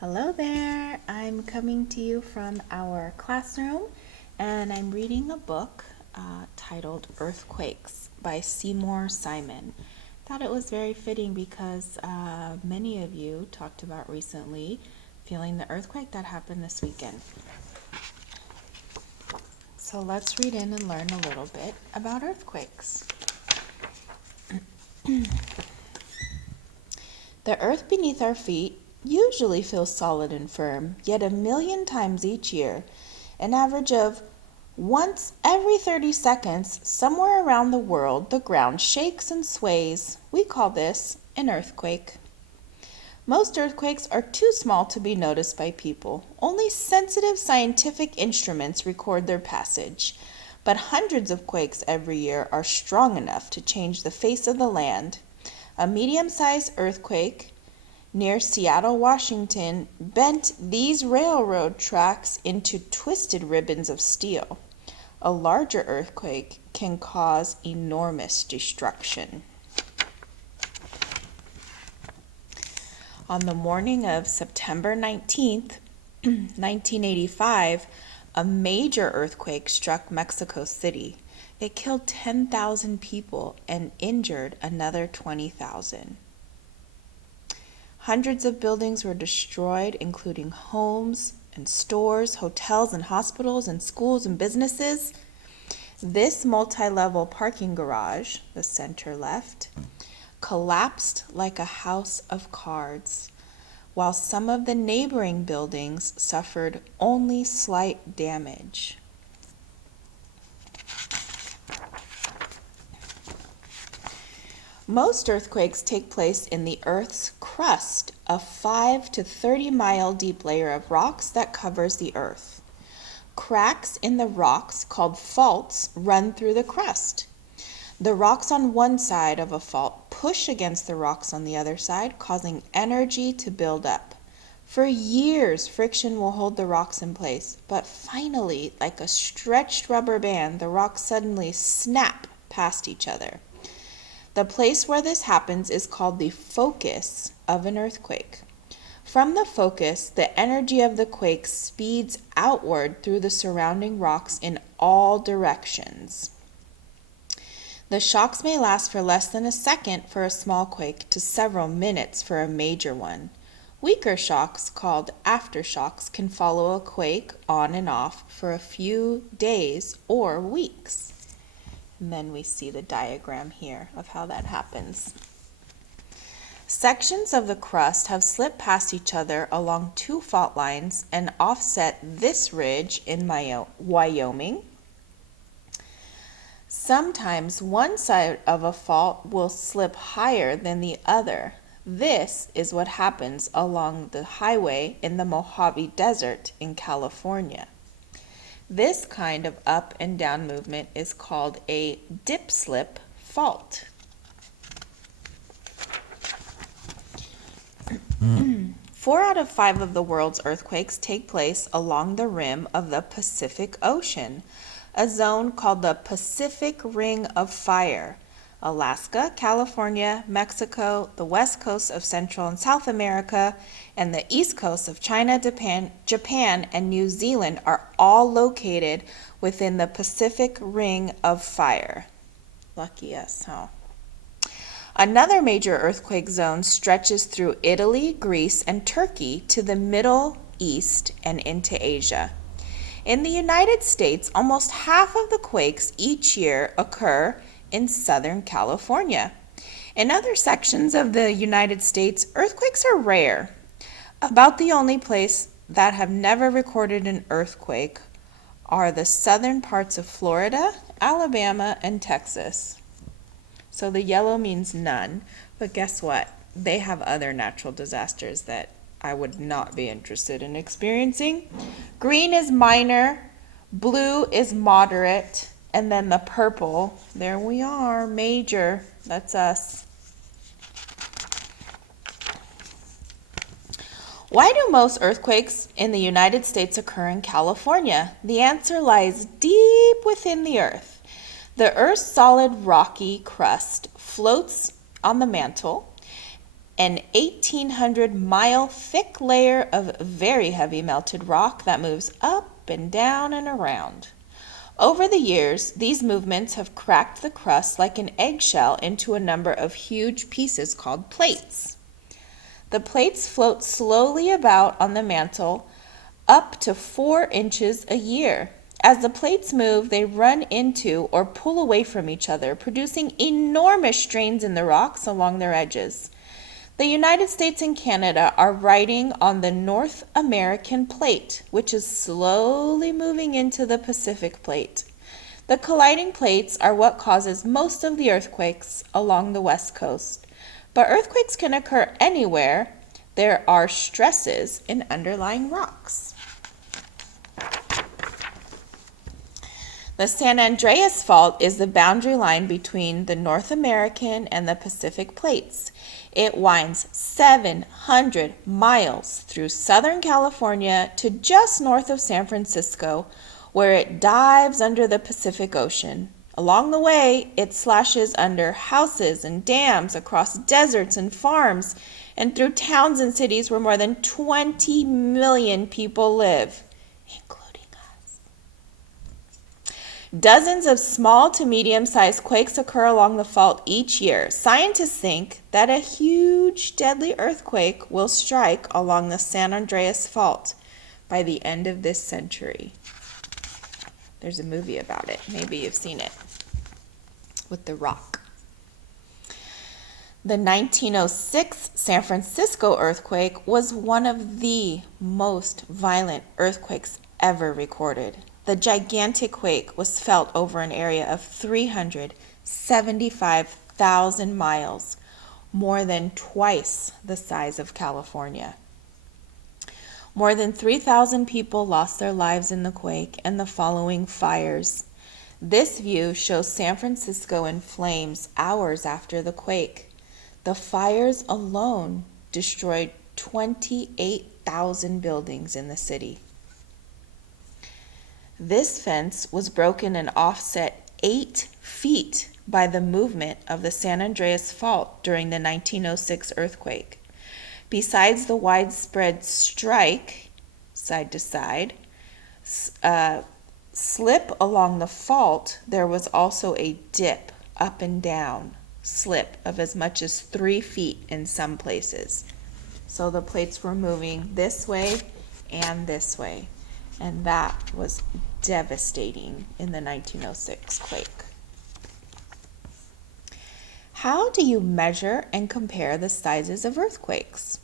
Hello there. I'm coming to you from our classroom, and I'm reading a book titled Earthquakes by Seymour Simon. Thought it was very fitting because many of you talked about recently feeling the earthquake that happened this weekend. So let's read in and learn a little bit about earthquakes. The earth beneath our feet usually feels solid and firm, yet 1,000,000 times each year, an average of once every 30 seconds, somewhere around the world, the ground shakes and sways. We call this an earthquake. Most earthquakes are too small to be noticed by people. Only sensitive scientific instruments record their passage. But hundreds of quakes every year are strong enough to change the face of the land. A medium-sized earthquake near Seattle, Washington, bent these railroad tracks into twisted ribbons of steel. A larger earthquake can cause enormous destruction. On the morning of September 19th, 1985, a major earthquake struck Mexico City. It killed 10,000 people and injured another 20,000. Hundreds of buildings were destroyed, including homes and stores, hotels and hospitals and schools and businesses. This multi-level parking garage, the center left, collapsed like a house of cards, while some of the neighboring buildings suffered only slight damage. Most earthquakes take place in the Earth's crust, a 5 to 30 mile deep layer of rocks that covers the Earth. Cracks in the rocks, called faults, run through the crust. The rocks on one side of a fault push against the rocks on the other side, causing energy to build up. For years, friction will hold the rocks in place, but finally, like a stretched rubber band, the rocks suddenly snap past each other. The place where this happens is called the focus of an earthquake. From the focus, the energy of the quake speeds outward through the surrounding rocks in all directions. The shocks may last for less than a second for a small quake to several minutes for a major one. Weaker shocks, called aftershocks, can follow a quake on and off for a few days or weeks. And then we see the diagram here of how that happens. Sections of the crust have slipped past each other along two fault lines and offset this ridge in Wyoming. Sometimes one side of a fault will slip higher than the other. This is what happens along the highway in the Mojave Desert in California. This kind of up and down movement is called a dip-slip fault. Four out of 5 of the world's earthquakes take place along the rim of the Pacific Ocean, a zone called the Pacific Ring of Fire. Alaska, California, Mexico, the west coast of Central and South America, and the east coast of China, Japan, and New Zealand are all located within the Pacific Ring of Fire. Lucky us, huh? Another major earthquake zone stretches through Italy, Greece, and Turkey to the Middle East and into Asia. In the United States, almost half of the quakes each year occur in Southern California. In other sections of the United States, earthquakes are rare. About the only place that have never recorded an earthquake are the southern parts of Florida, Alabama, and Texas. So the yellow means none, but guess what? They have other natural disasters that I would not be interested in experiencing. Green is minor, blue is moderate, and then the purple, there we are, major. That's us. Why do most earthquakes in the United States occur in California? The answer lies deep within the earth. The Earth's solid rocky crust floats on the mantle, an 1,800-mile thick layer of very heavy melted rock that moves up and down and around. Over the years, these movements have cracked the crust like an eggshell into a number of huge pieces called plates. The plates float slowly about on the mantle up to 4 inches a year. As the plates move, they run into or pull away from each other, producing enormous strains in the rocks along their edges. The United States and Canada are riding on the North American plate, which is slowly moving into the Pacific plate. The colliding plates are what causes most of the earthquakes along the West Coast. But earthquakes can occur anywhere there are stresses in underlying rocks. The San Andreas Fault is the boundary line between the North American and the Pacific plates. It winds 700 miles through Southern California to just north of San Francisco, where it dives under the Pacific Ocean. Along the way, it slashes under houses and dams, across deserts and farms, and through towns and cities where more than 20 million people live, including us. Dozens of small to medium-sized quakes occur along the fault each year. Scientists think that a huge, deadly earthquake will strike along the San Andreas Fault by the end of this century. There's a movie about it. Maybe you've seen it, with The Rock. The 1906 San Francisco earthquake was one of the most violent earthquakes ever recorded. The gigantic quake was felt over an area of 375,000 miles, more than twice the size of California. More than 3,000 people lost their lives in the quake and the following fires. This view shows San Francisco in flames hours after the quake. The fires alone destroyed 28,000 buildings in the city. This fence was broken and offset 8 feet by the movement of the San Andreas Fault during the 1906 earthquake. Besides the widespread strike, side to side, slip along the fault, there was also a dip up and down slip of as much as 3 feet in some places. So the plates were moving this way and this way, and that was devastating in the 1906 quake. How do you measure and compare the sizes of earthquakes?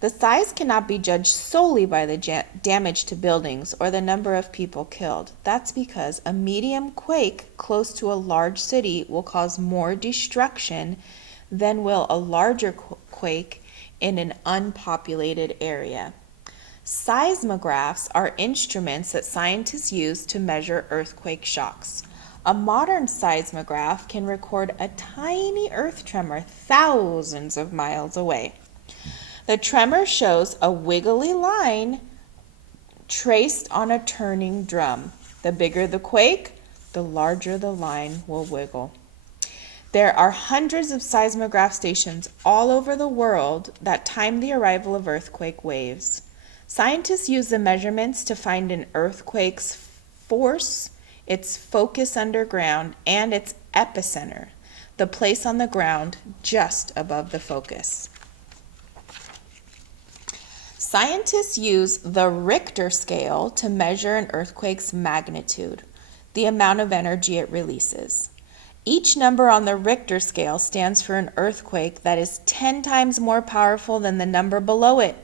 The size cannot be judged solely by the damage to buildings or the number of people killed. That's because a medium quake close to a large city will cause more destruction than will a larger quake in an unpopulated area. Seismographs are instruments that scientists use to measure earthquake shocks. A modern seismograph can record a tiny earth tremor thousands of miles away. The tremor shows a wiggly line traced on a turning drum. The bigger the quake, the larger the line will wiggle. There are hundreds of seismograph stations all over the world that time the arrival of earthquake waves. Scientists use the measurements to find an earthquake's force, its focus underground, and its epicenter, the place on the ground just above the focus. Scientists use the Richter scale to measure an earthquake's magnitude, the amount of energy it releases. Each number on the Richter scale stands for an earthquake that is 10 times more powerful than the number below it.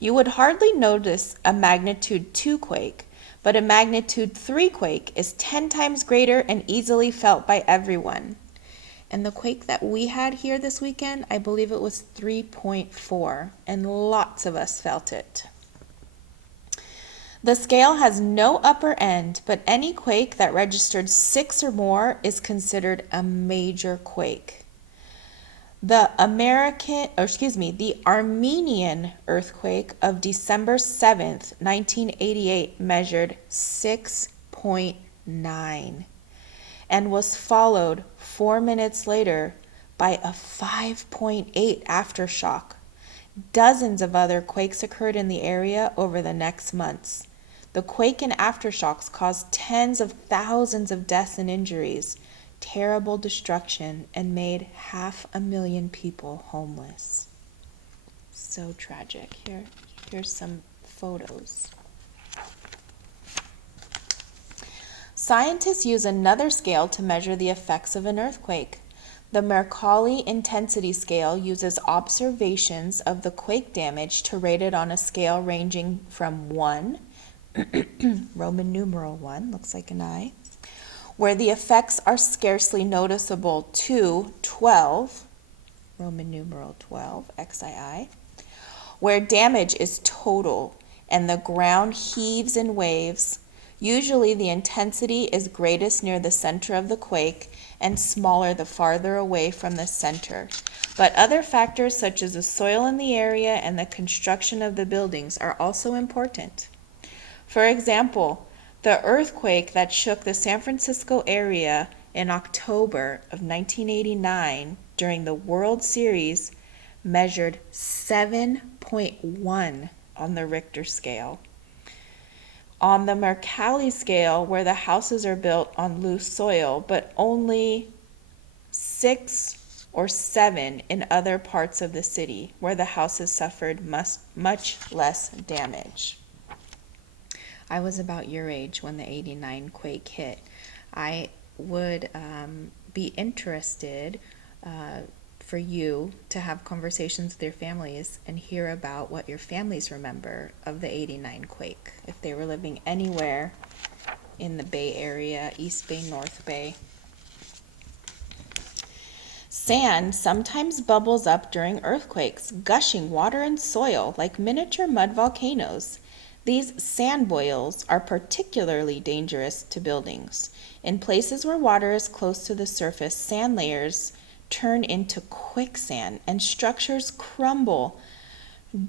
You would hardly notice a magnitude 2 quake, but a magnitude 3 quake is 10 times greater and easily felt by everyone. And the quake that we had here this weekend, I believe it was 3.4, and lots of us felt it. The scale has no upper end, but any quake that registered 6 or more is considered a major quake. The Armenian earthquake of December 7th, 1988 measured 6.9 and was followed 4 minutes later by a 5.8 aftershock. Dozens of other quakes occurred in the area over the next months. The quake and aftershocks caused tens of thousands of deaths and injuries, terrible destruction, and made 500,000 people homeless. So tragic. Here's some photos. Scientists use another scale to measure the effects of an earthquake. The Mercalli Intensity Scale uses observations of the quake damage to rate it on a scale ranging from 1, Roman numeral 1, looks like an I, where the effects are scarcely noticeable, to 12, Roman numeral 12, XII, where damage is total and the ground heaves in waves. Usually the intensity is greatest near the center of the quake and smaller the farther away from the center. But other factors such as the soil in the area and the construction of the buildings are also important. For example, the earthquake that shook the San Francisco area in October of 1989 during the World Series measured 7.1 on the Richter scale. On the Mercalli scale, where the houses are built on loose soil, but only 6 or 7 in other parts of the city, where the houses suffered much less damage. I was about your age when the 89 quake hit. I would be interested for you to have conversations with your families and hear about what your families remember of the 89 quake, if they were living anywhere in the Bay Area, East Bay, North Bay. Sand sometimes bubbles up during earthquakes, gushing water and soil like miniature mud volcanoes. These sand boils are particularly dangerous to buildings. In places where water is close to the surface, sand layers turn into quicksand and structures crumble.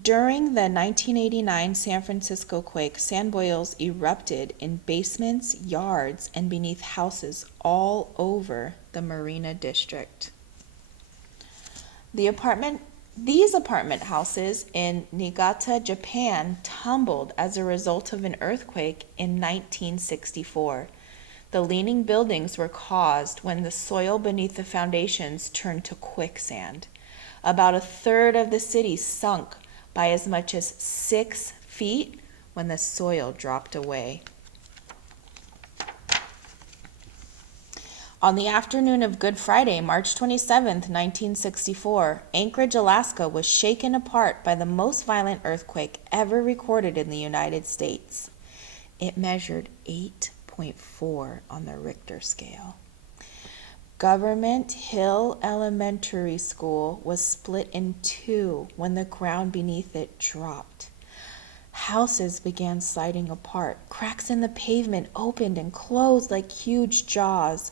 During the 1989 San Francisco quake, sand boils erupted in basements, yards, and beneath houses all over the Marina District. These apartment houses in Niigata, Japan, tumbled as a result of an earthquake in 1964. The leaning buildings were caused when the soil beneath the foundations turned to quicksand. About a third of the city sunk by as much as 6 feet when the soil dropped away. On the afternoon of Good Friday, March 27, 1964, Anchorage, Alaska was shaken apart by the most violent earthquake ever recorded in the United States. It measured 8.4 on the Richter scale. Government Hill Elementary School was split in two when the ground beneath it dropped. Houses began sliding apart. Cracks in the pavement opened and closed like huge jaws.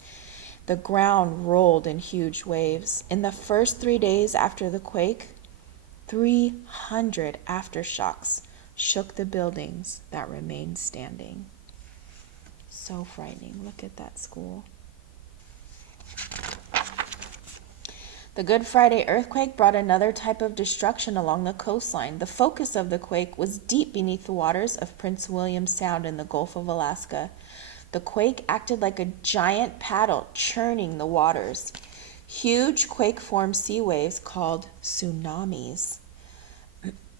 The ground rolled in huge waves. In the first 3 days after the quake, 300 aftershocks shook the buildings that remained standing. So frightening. Look at that school. The Good Friday earthquake brought another type of destruction along the coastline. The focus of the quake was deep beneath the waters of Prince William Sound in the Gulf of Alaska. The quake acted like a giant paddle, churning the waters. Huge quake-formed sea waves, called tsunamis,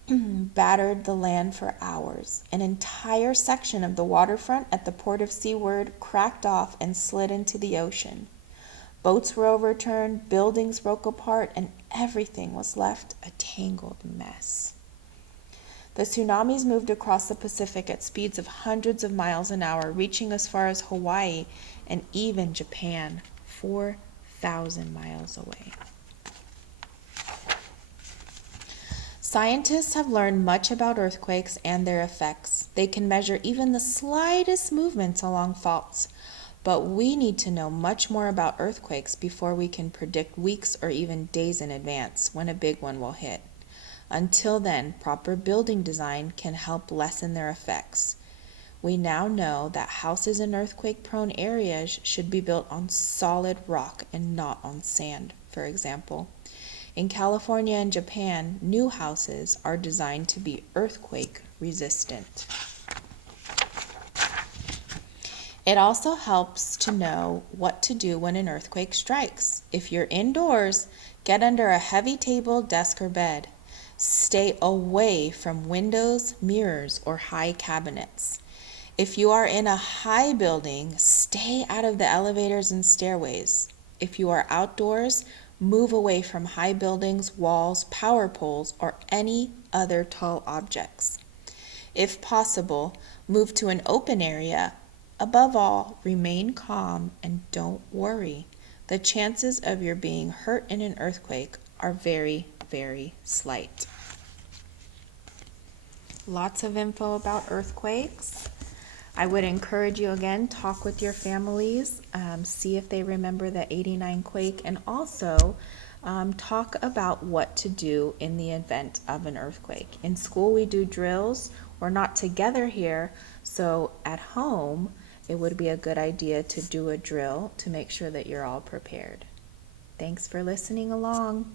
battered the land for hours. An entire section of the waterfront at the port of Seaward cracked off and slid into the ocean. Boats were overturned, buildings broke apart, and everything was left a tangled mess. The tsunamis moved across the Pacific at speeds of hundreds of miles an hour, reaching as far as Hawaii and even Japan, 4,000 miles away. Scientists have learned much about earthquakes and their effects. They can measure even the slightest movements along faults. But we need to know much more about earthquakes before we can predict weeks or even days in advance when a big one will hit. Until then, proper building design can help lessen their effects. We now know that houses in earthquake-prone areas should be built on solid rock and not on sand for example. In California and Japan, new houses are designed to be earthquake resistant. It also helps to know what to do when an earthquake strikes. If you're indoors, get under a heavy table, desk, or bed. Stay away from windows, mirrors, or high cabinets. If you are in a high building, stay out of the elevators and stairways. If you are outdoors, move away from high buildings, walls, power poles, or any other tall objects. If possible, move to an open area. Above all, remain calm and don't worry. The chances of your being hurt in an earthquake are very, very slight. Lots of info about earthquakes. I would encourage you again, talk with your families, see if they remember the '89 quake, and also talk about what to do in the event of an earthquake. In school we do drills. We're not together here, so at home it would be a good idea to do a drill to make sure that you're all prepared. Thanks for listening along.